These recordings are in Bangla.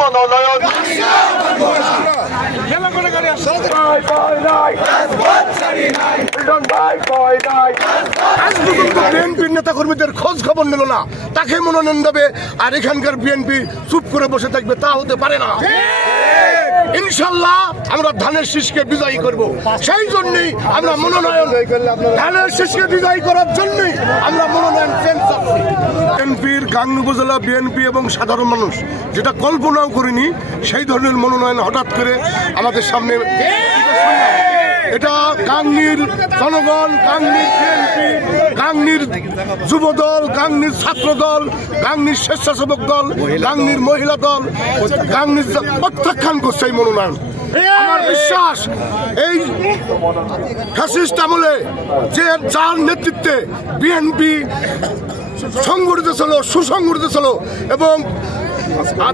মনোনয়ন বিএনপির নেতা কর্মীদের খোঁজ খবর নিল না, তাকে মনোনয়ন দেবে আর এখানকার বিএনপি চুপ করে বসে থাকবে, তা হতে পারে না। ইনশাল্লাহ আমরা ধানের শীষকে বিজয়ী করব, সেই জন্যই আমরা মনোনয়ন, ধানের শীষকে বিজয়ী করার জন্যই আমরা মনোনয়ন বিএনপির গাংনী উপজেলা বিএনপি এবং সাধারণ মানুষ যেটা কল্পনাও করিনি, সেই ধরনের মনোনয়ন হঠাৎ করে আমাদের সামনে। এটা গাংনীর জনগণ, গাংনীর বিএনপি, গাংনীর যুবদল, গাংনীর ছাত্র দল, গাংনীর স্বেচ্ছাসেবক দল, গাংনীর মহিলা দল, গাংনীর প্রত্যাখ্যান করছে এই মনোনয়ন। আমার বিশ্বাস এই ফ্যাসিস্ট আমলে যে যার নেতৃত্বে বিএনপি সংগঠিত ছিল, সুসংগঠিত ছিল এবং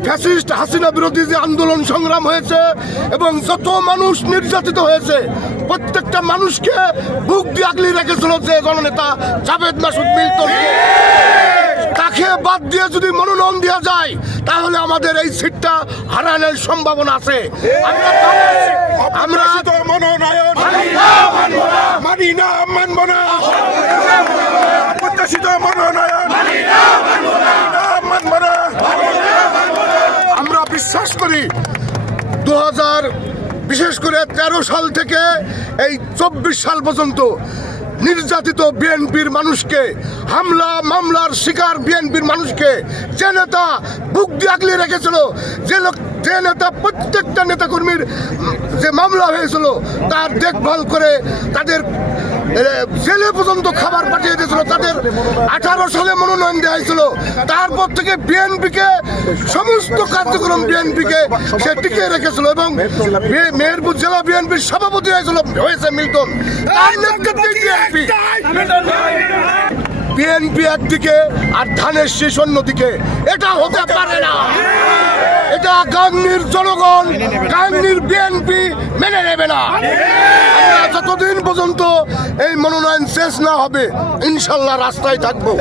ফ্যাসিস্ট হাসিনা বিরোধী যে আন্দোলন সংগ্রাম হয়েছে এবং যত মানুষ নির্যাতিত হয়েছে, প্রত্যেকটা মানুষকে বুক দিয়ে আগলে রেখেছিল যে জননেতা জাভেদ মাসুদ মিল্টন, তাকে বাদ দিয়ে যদি মনোনয়ন দেওয়া যায় তাহলে আমাদের এই সিটটা হারানোর সম্ভাবনা আছে। আমরা মনোনয়ন মানি না, মানব না, প্রত্যাশিত মনোনয়ন মানব না। আমরা বিশ্বাস করি 2000 বিশেষ করে 13 সাল থেকে এই 24 সাল পর্যন্ত নির্যাতিত বিএনপির মানুষকে, হামলা মামলার শিকার বিএনপির মানুষকে যে নেতা বুক দিয়ে আগলে রেখেছিল, যে নেতা প্রত্যেকটা নেতাকর্মীর যে মামলা হয়েছিল তার দেখভাল করে তাদের জেলে পর্যন্ত খাবার পাঠিয়ে দিয়েছিল, তাদের 18 সালে মনোনয়ন দেওয়া হয়েছিল। তারপর থেকে বিএনপিকে সমস্ত কার্যক্রম বিএনপিকে সে টিকিয়ে রেখেছিল এবং মেহেরপুর জেলা বিএনপির সভাপতি হয়েছে মিল্টন। বিএনপি একদিকে আর ধানের শীষ অন্যদিকে, এটা হতে পারে না। এটা গাংনীর জনগণ, গাংনীর বিএনপি মেনে নেবে না। আমরা যতদিন পর্যন্ত এই মনোনয়ন শেষ না হবে ইনশাল্লাহ রাস্তায় থাকবো।